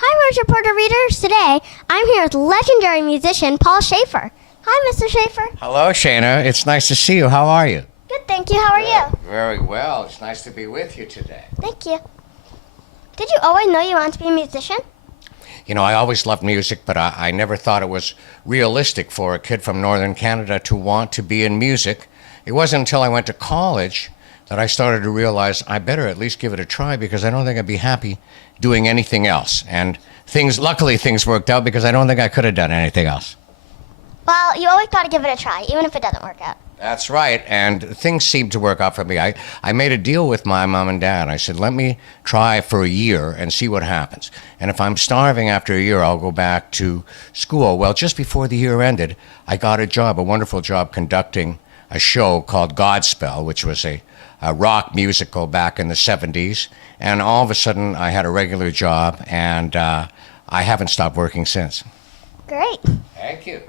Hi, Rose Reporter readers. Today, I'm here with legendary musician Paul Shaffer. Hi, Mr. Shaffer. Hello, Shayna. It's nice to see you. How are you? Good, thank you. How are you? Very well. It's nice to be with you today. Thank you. Did you always know you wanted to be a musician? You know, I always loved music, but I never thought it was realistic for a kid from northern Canada to want to be in music. It wasn't until I went to college that I started to realize I better at least give it a try because I don't think I'd be happy doing anything else. And luckily things worked out because I don't think I could have done anything else. Well, you always got to give it a try, even if it doesn't work out. That's right, and things seemed to work out for me. I made a deal with my mom and dad. I said, let me try for a year and see what happens. And if I'm starving after a year, I'll go back to school. Well, just before the year ended, I got a wonderful job conducting a show called Godspell, which was a rock musical back in the 70s. And all of a sudden, I had a regular job, and I haven't stopped working since. Great. Thank you.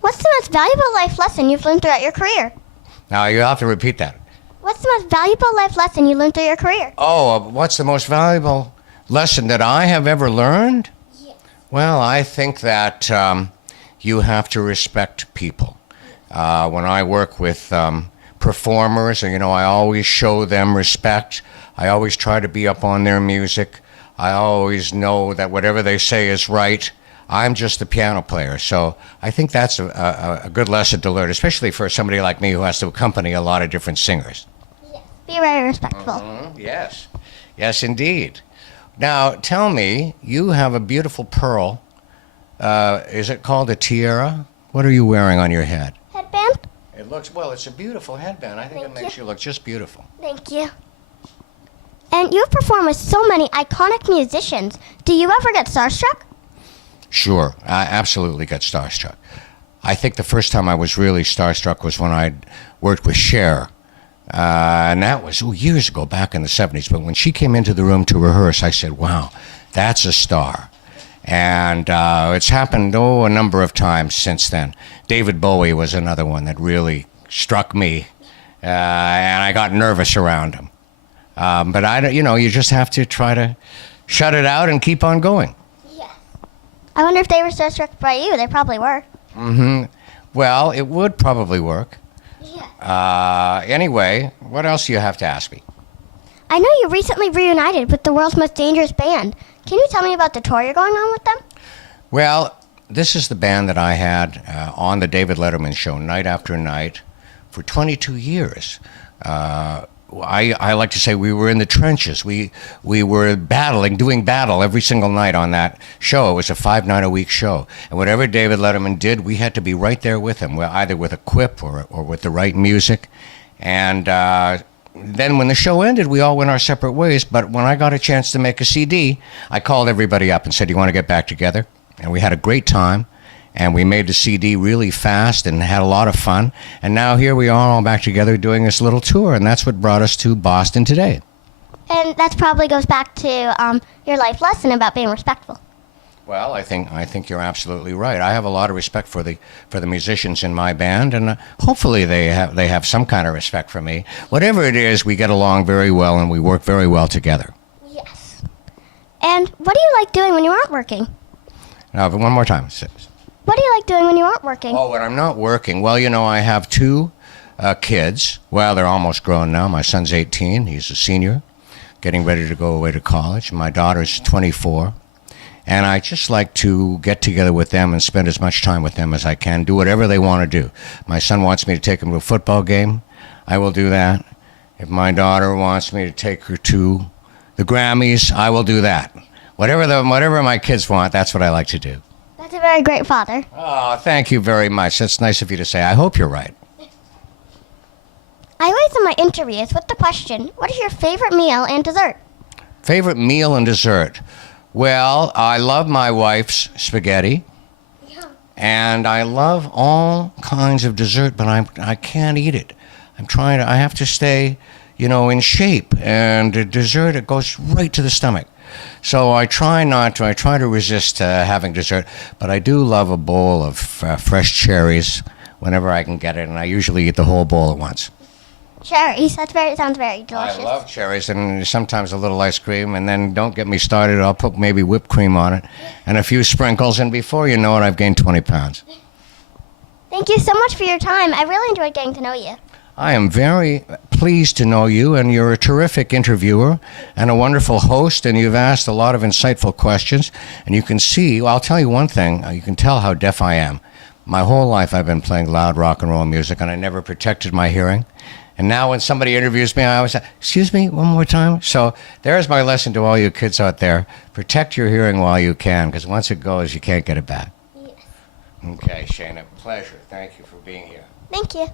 What's the most valuable life lesson you've learned throughout your career? Now, you have to repeat that. What's the most valuable life lesson you learned through your career? What's the most valuable lesson that I have ever learned? Yes. Well, I think that you have to respect people. When I work with performers, I always show them respect. I always try to be up on their music. I always know that whatever they say is right. I'm just a piano player, so I think that's a good lesson to learn, especially for somebody like me who has to accompany a lot of different singers. Yes. Be very respectful. Mm-hmm. Yes. Yes, indeed. Now, tell me, you have a beautiful pearl. Is it called a tiara? What are you wearing on your head? Headband? It's a beautiful headband. I think it makes you look just beautiful. Thank you. And you've performed with so many iconic musicians. Do you ever get starstruck? Sure, I absolutely got starstruck. I think the first time I was really starstruck was when I worked with Cher. And that was years ago, back in the 70s. But when she came into the room to rehearse, I said, wow, that's a star. And it's happened, a number of times since then. David Bowie was another one that really struck me. And I got nervous around him. But you just have to try to shut it out and keep on going. I wonder if they were starstruck by you. They probably were. Mm-hmm. Well, it would probably work. Yeah. Anyway, what else do you have to ask me? I know you recently reunited with the world's most dangerous band. Can you tell me about the tour you're going on with them? Well, this is the band that I had on the David Letterman show night after night for 22 years. I like to say we were in the trenches. We were doing battle every single night on that show. It was a 5-night-a-week show. And whatever David Letterman did, we had to be right there with him, either with a quip or with the right music. And then when the show ended, we all went our separate ways. But when I got a chance to make a CD, I called everybody up and said, you want to get back together? And we had a great time. And we made the CD really fast and had a lot of fun. And now here we are all back together doing this little tour. And that's what brought us to Boston today. And that probably goes back to your life lesson about being respectful. Well, I think you're absolutely right. I have a lot of respect for the musicians in my band. And hopefully they have some kind of respect for me. Whatever it is, we get along very well and we work very well together. Yes. And what do you like doing when you aren't working? Now, one more time. What do you like doing when you aren't working? Oh, when I'm not working? Well, I have two kids. Well, they're almost grown now. My son's 18. He's a senior, getting ready to go away to college. My daughter's 24. And I just like to get together with them and spend as much time with them as I can, do whatever they want to do. My son wants me to take him to a football game. I will do that. If my daughter wants me to take her to the Grammys, I will do that. Whatever my kids want, that's what I like to do. That's a very great father. Oh, thank you very much. That's nice of you to say. I hope you're right. I always end my interviews with the question, what is your favorite meal and dessert? Favorite meal and dessert? Well, I love my wife's spaghetti. Yeah. And I love all kinds of dessert, but I can't eat it. I have to stay, in shape. And dessert, it goes right to the stomach. So I try not to. I try to resist having dessert, but I do love a bowl of fresh cherries whenever I can get it, and I usually eat the whole bowl at once. Cherries. Sounds very delicious. I love cherries and sometimes a little ice cream, and then don't get me started. I'll put maybe whipped cream on it and a few sprinkles, and before you know it, I've gained 20 pounds. Thank you so much for your time. I really enjoyed getting to know you. I am very pleased to know you, and you're a terrific interviewer and a wonderful host, and you've asked a lot of insightful questions. And you can see, well, I'll tell you one thing, you can tell how deaf I am. My whole life I've been playing loud rock and roll music, and I never protected my hearing. And now when somebody interviews me, I always say, excuse me, one more time. So there's my lesson to all you kids out there. Protect your hearing while you can, because once it goes, you can't get it back. Yes. Okay, Shana, pleasure. Thank you for being here. Thank you.